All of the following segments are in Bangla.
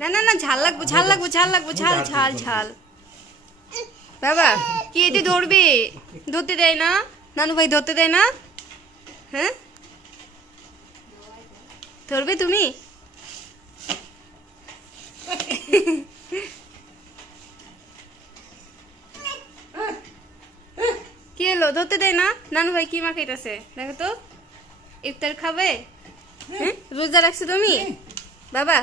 না না না, ঝাল লাগবো, ঝাল লাগবো, ঝাল লাগবো, ঝাল ঝাল ঝাল। বাবা কি এটি ধরবে? ধরতে দেয় না, নানু ভাই ধরতে দেয় না। হ্যাঁ ধরবে তুমি? কি এলো, ধরতে দেয় না? নানু ভাই কি মাখাইতেছে দেখো তো। ইফতার খাবে? হ্যাঁ রোজা রাখছো তুমি? বাবা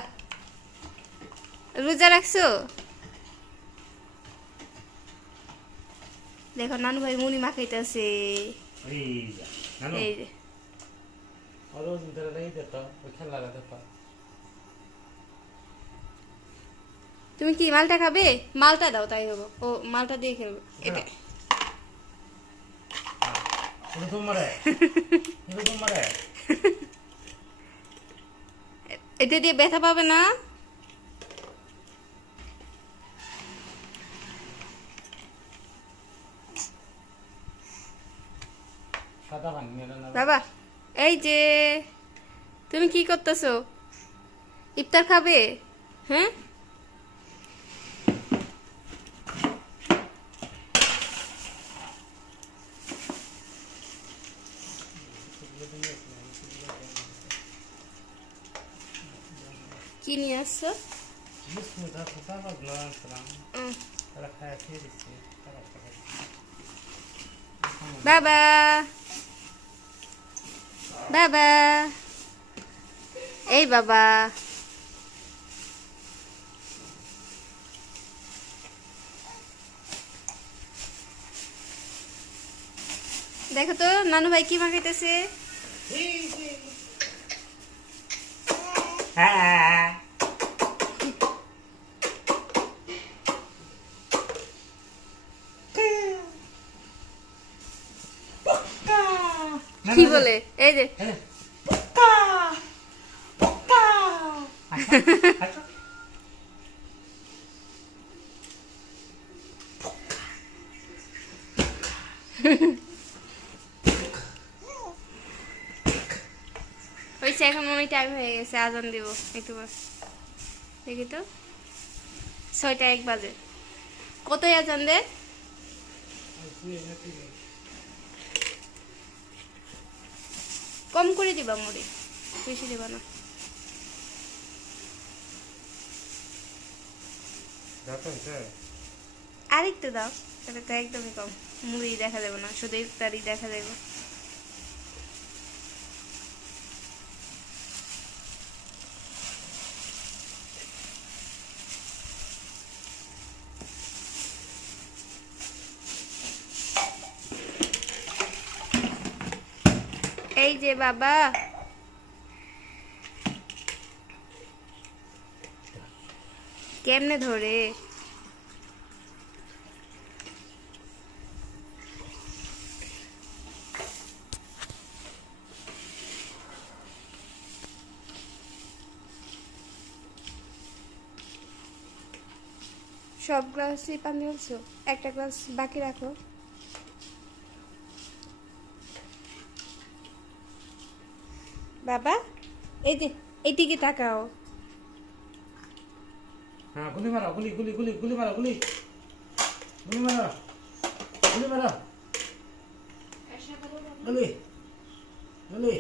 রোজা রাখছো? দেখো নানু ভাই মুড়ি মাখাইতেছে। এই যে তুমি কি মালটা খাবে? মালটা দাও তাই হবো। ও মালটা দিয়ে খেলবে। এটা এটা দিয়ে ব্যথা পাবে না? বাবা এই যে তুমি কি করতেছো? ইফতার খাবে? হ্যাঁ কি নিয়ে আসছো? বাবা বাবা এই বাবা দেখো তো নানু ভাই কি মাখাইতেছে। কি বলে? এই যে হয়েছে, এখন মনে টাইম হয়ে গেছে, আজান দিব একটু বাস। দেখি তো 6টা 1 বাজে। কতই আজান দে? কম করে দিবা মুড়ি, বেশি দিবা না। আরেকটু দাও, তাহলে তো একদমই কম। মুড়ি দেখা যাবে না, শুধু ইফতারি দেখা যাবে। এই যে বাবা কেমনে ধরে? সব গ্লাসে পানি আনছো, একটা গ্লাস বাকি রাখো। বাবা এই যে এইদিকে তাকাও। হ্যাঁ গুলি মারো, গুলি গুলি গুলি গুলি মারো, গুলি গুলি মারো, গুলি মারো, গুলি গুলি